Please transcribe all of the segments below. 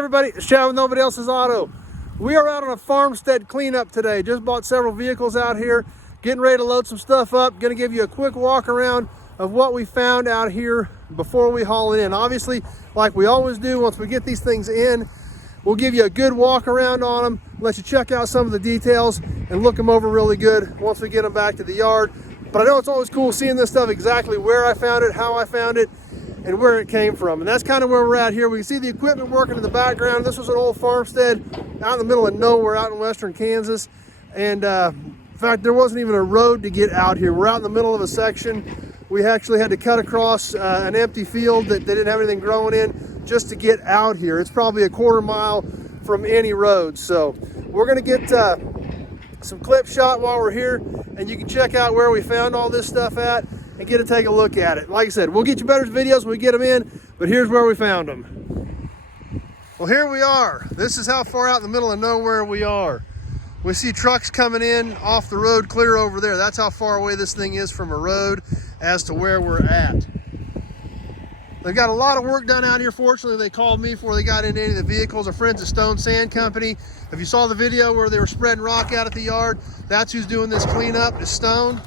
everybody, it's Chad with Nobody Else's Auto. We are out on a farmstead cleanup today. Just bought several vehicles out here, getting ready to load some stuff up. Going to give you a quick walk around of what we found out here before we haul it in. Obviously, like we always do, once we get these things in, we'll give you a good walk around on them, let you check out some of the details and look them over really good once we get them back to the yard. But I know it's always cool seeing this stuff exactly where I found it, how I found it, and where it came from. And that's kind of where we're at here. We can see the equipment working in the background. This was an old farmstead out in the middle of nowhere out in western Kansas. And in fact, there wasn't even a road to get out here. We're out in the middle of a section. We actually had to cut across an empty field that they didn't have anything growing in just to get out here. It's probably a quarter mile from any road. So we're gonna get some clip shot while we're here, and you can check out where we found all this stuff at and get to take a look at it. Like I said, we'll get you better videos when we get them in, but here's where we found them. Well, here we are. This is how far out in the middle of nowhere we are. We see trucks coming in off the road clear over there. That's how far away this thing is from a road as to where we're at. They've got a lot of work done out here. Fortunately, they called me before they got into any of the vehicles. Our friends at Stone Sand Company. If you saw the video where they were spreading rock out at the yard, that's who's doing this cleanup, is Stone.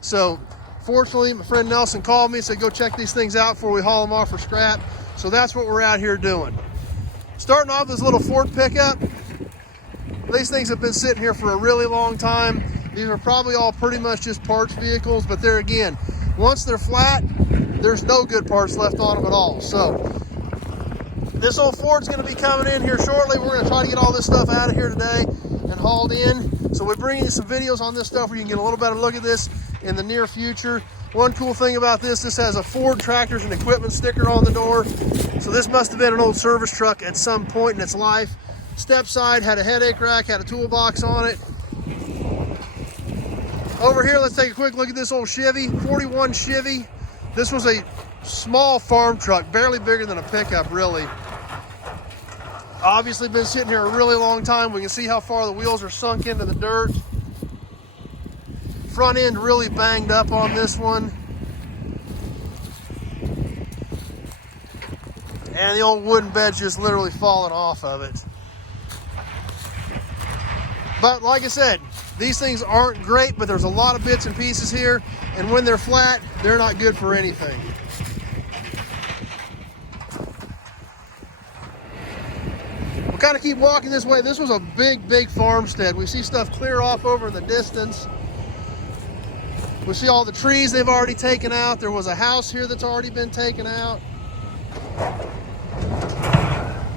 So fortunately, my friend Nelson called me and said, go check these things out before we haul them off for scrap. So that's what we're out here doing. Starting off this little Ford pickup. These things have been sitting here for a really long time. These are probably all pretty much just parts vehicles, but there again, once they're flat, there's no good parts left on them at all. So this old Ford's gonna be coming in here shortly. We're gonna try to get all this stuff out of here today and hauled in. So we're bringing you some videos on this stuff where you can get a little better look at this in the near future. One cool thing about this has a Ford Tractors and Equipment sticker on the door. So this must have been an old service truck at some point in its life. Step side had a headache rack, had a toolbox on it. Over here, let's take a quick look at this old Chevy, 41 Chevy. This was a small farm truck, barely bigger than a pickup, really. Obviously been sitting here a really long time. We can see how far the wheels are sunk into the dirt. Front end really banged up on this one. And the old wooden bed's just literally falling off of it. But like I said, these things aren't great, but there's a lot of bits and pieces here. And when they're flat, they're not good for anything. We'll kind of keep walking this way. This was a big farmstead. We see stuff clear off over in the distance. We see all the trees they've already taken out. There was a house here that's already been taken out.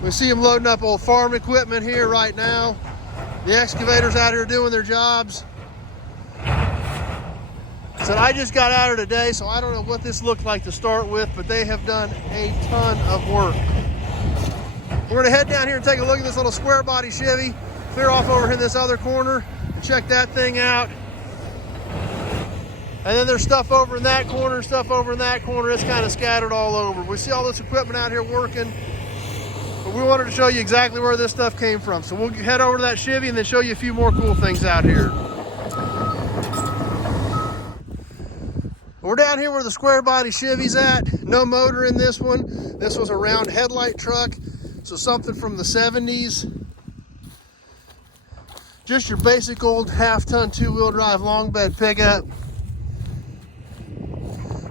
We see them loading up old farm equipment here right now. The excavators out here doing their jobs. Said I just got out here today, so I don't know what this looked like to start with, but they have done a ton of work. We're gonna head down here and take a look at this little square body Chevy, clear off over here in this other corner and check that thing out. And then there's stuff over in that corner, stuff over in that corner. It's kind of scattered all over. We see all this equipment out here working, but we wanted to show you exactly where this stuff came from. So we'll head over to that Chevy and then show you a few more cool things out here. We're down here where the square body Chevy's at. No motor in this one. This was a round headlight truck, so something from the 70s. Just your basic old half-ton two-wheel drive long bed pickup.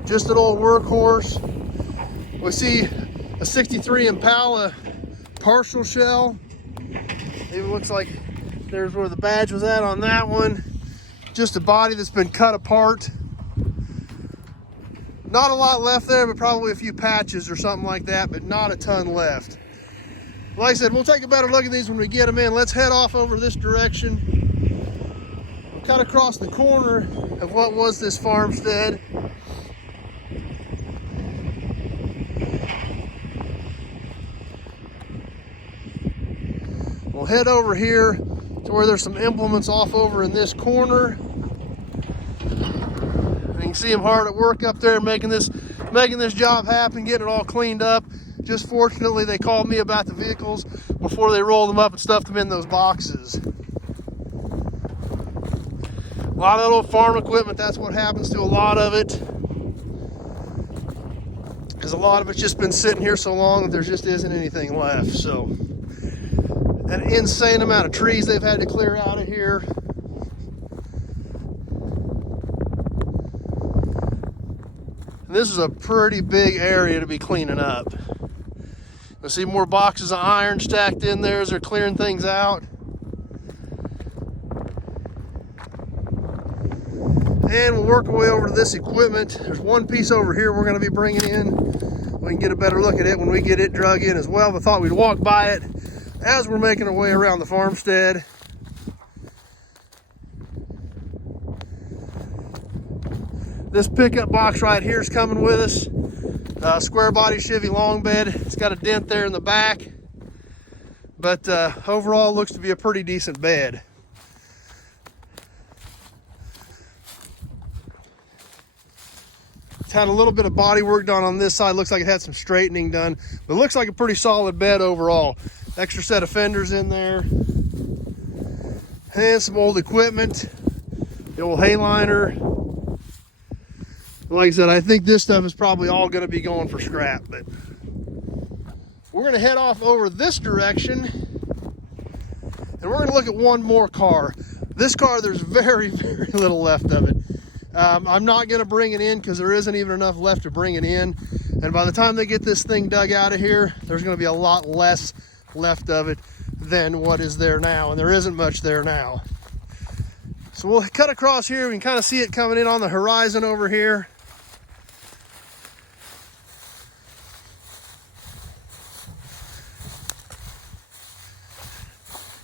Just an old workhorse. We see a 63 Impala partial shell. Even looks like there's where the badge was at on that one. Just a body that's been cut apart. Not a lot left there, but probably a few patches or something like that, but not a ton left. Like I said, we'll take a better look at these when we get them in. Let's head off over this direction. We'll cut across the corner of what was this farmstead. We'll head over here to where there's some implements off over in this corner. You can see them hard at work up there making this job happen, getting it all cleaned up. Just fortunately, they called me about the vehicles before they rolled them up and stuffed them in those boxes. A lot of that old farm equipment, that's what happens to a lot of it. because a lot of it's just been sitting here so long that there just isn't anything left. So an insane amount of trees they've had to clear out of here. And this is a pretty big area to be cleaning up. You'll see more boxes of iron stacked in there as they're clearing things out. And we'll work our way over to this equipment. There's one piece over here we're going to be bringing in. We can get a better look at it when we get it drug in as well. But I thought we'd walk by it as we're making our way around the farmstead. This pickup box right here is coming with us. Square body Chevy long bed. It's got a dent there in the back, but overall looks to be a pretty decent bed. It's had a little bit of body work done on this side. Looks like it had some straightening done, but it looks like a pretty solid bed overall. Extra set of fenders in there, and some old equipment, the old hay liner. Like I said, I think this stuff is probably all going to be going for scrap, but we're going to head off over this direction, and we're going to look at one more car. This car, there's very, very little left of it. I'm not going to bring it in because there isn't even enough left to bring it in. And by the time they get this thing dug out of here, there's going to be a lot less left of it than what is there now. And there isn't much there now. So we'll cut across here. We can kind of see it coming in on the horizon over here.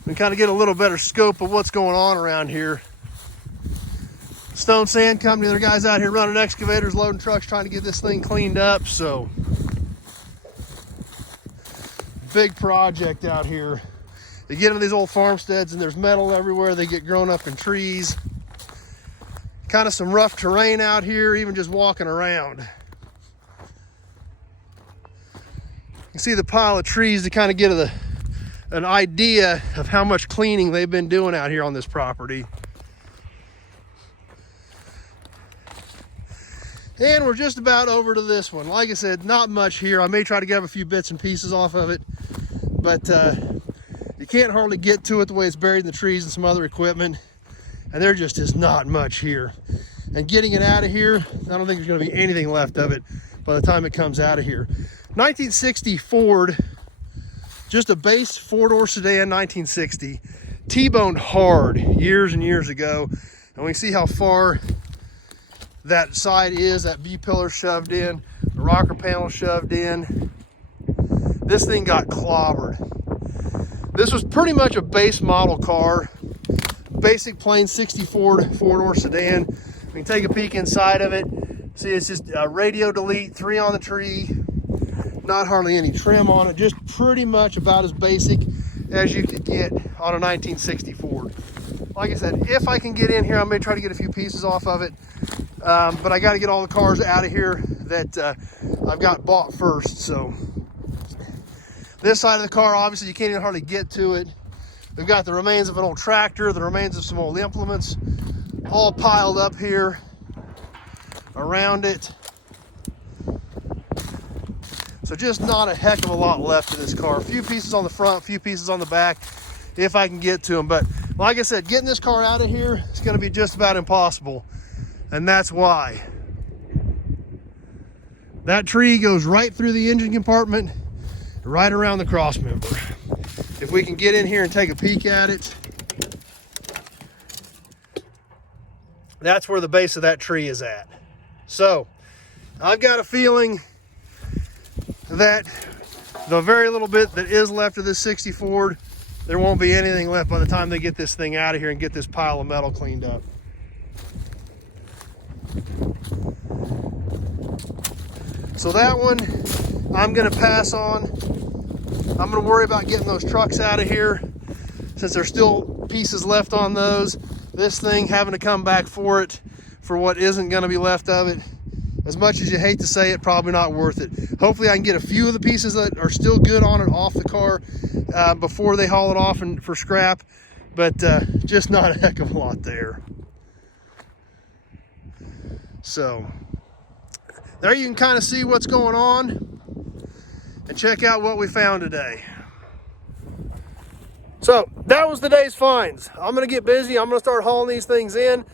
We can kind of get a little better scope of what's going on around here. Stone Sand Company, their guys out here running excavators, loading trucks, trying to get this thing cleaned up. So big project out here. They get into these old farmsteads and there's metal everywhere. They get grown up in trees. Kind of some rough terrain out here, even just walking around. You can see the pile of trees to kind of get an idea of how much cleaning they've been doing out here on this property. And we're just about over to this one. Like I said, not much here. I may try to get a few bits and pieces off of it, but you can't hardly get to it the way it's buried in the trees and some other equipment. And there just is not much here. And getting it out of here, I don't think there's gonna be anything left of it by the time it comes out of here. 1960 Ford, just a base four-door sedan, 1960. T-boned hard years and years ago. And we can see how far that side is, that B-pillar shoved in, the rocker panel shoved in. This thing got clobbered. This was pretty much a base model car. Basic plain 60 Ford four-door sedan. We can take a peek inside of it. See, it's just radio delete, 3 on the tree. Not hardly any trim on it. Just pretty much about as basic as you could get on a 1960 Ford. Like I said, if I can get in here, I may try to get a few pieces off of it. But I got to get all the cars out of here that I've got bought first. So this side of the car, obviously you can't even hardly get to it. We've got the remains of an old tractor, the remains of some old implements, all piled up here around it. So just not a heck of a lot left of this car. A few pieces on the front, a few pieces on the back, if I can get to them. But like I said, getting this car out of here is going to be just about impossible. And that's why. That tree goes right through the engine compartment, right around the cross member. If we can get in here and take a peek at it, that's where the base of that tree is at. So I've got a feeling that the very little bit that is left of this 60 Ford, there won't be anything left by the time they get this thing out of here and get this pile of metal cleaned up. So that one I'm gonna pass on. I'm gonna worry about getting those trucks out of here since there's still pieces left on those. This thing, having to come back for it for what isn't gonna be left of it. As much as you hate to say it, probably not worth it. Hopefully I can get a few of the pieces that are still good on it off the car before they haul it off for scrap, but just not a heck of a lot there. So there you can kind of see what's going on and check out what we found today. So that was the day's finds. I'm gonna get busy. I'm gonna start hauling these things in.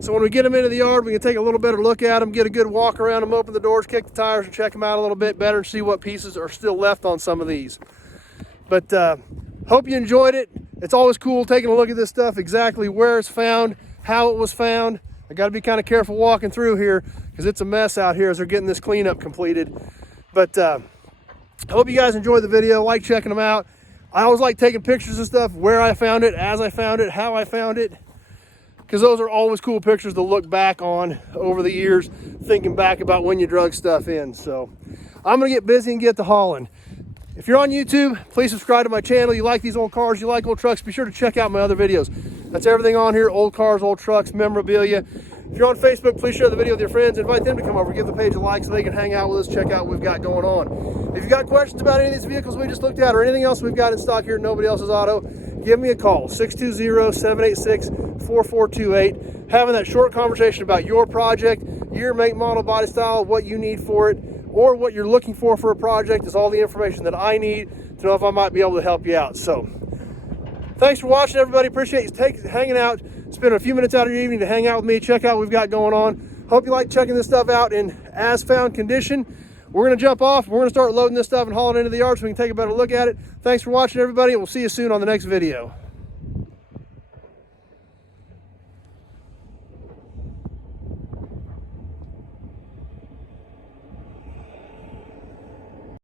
So when we get them into the yard, we can take a little better look at them, get a good walk around them, open the doors, kick the tires, and check them out a little bit better and see what pieces are still left on some of these. But hope you enjoyed it. It's always cool taking a look at this stuff, exactly where it's found, how it was found. I gotta be kind of careful walking through here because it's a mess out here as they're getting this cleanup completed. But I hope you guys enjoyed the video, like checking them out. I always like taking pictures of stuff, where I found it, as I found it, how I found it, because those are always cool pictures to look back on over the years, thinking back about when you drug stuff in. So I'm gonna get busy and get to hauling. If you're on YouTube, please subscribe to my channel. You like these old cars, you like old trucks, be sure to check out my other videos. That's everything on here, old cars, old trucks, memorabilia. If you're on Facebook, please share the video with your friends. Invite them to come over, give the page a like so they can hang out with us, check out what we've got going on. If you've got questions about any of these vehicles we just looked at or anything else we've got in stock here at Nobody Else's Auto, give me a call, 620-786-4428. Having that short conversation about your project, year, make, model, body style, what you need for it, or what you're looking for a project is all the information that I need to know if I might be able to help you out. So thanks for watching, everybody. Appreciate you hanging out, spending a few minutes out of your evening to hang out with me, check out what we've got going on. Hope you like checking this stuff out in as found condition. We're going to jump off. We're going to start loading this stuff and hauling it into the yard so we can take a better look at it. Thanks for watching, everybody. We'll see you soon on the next video.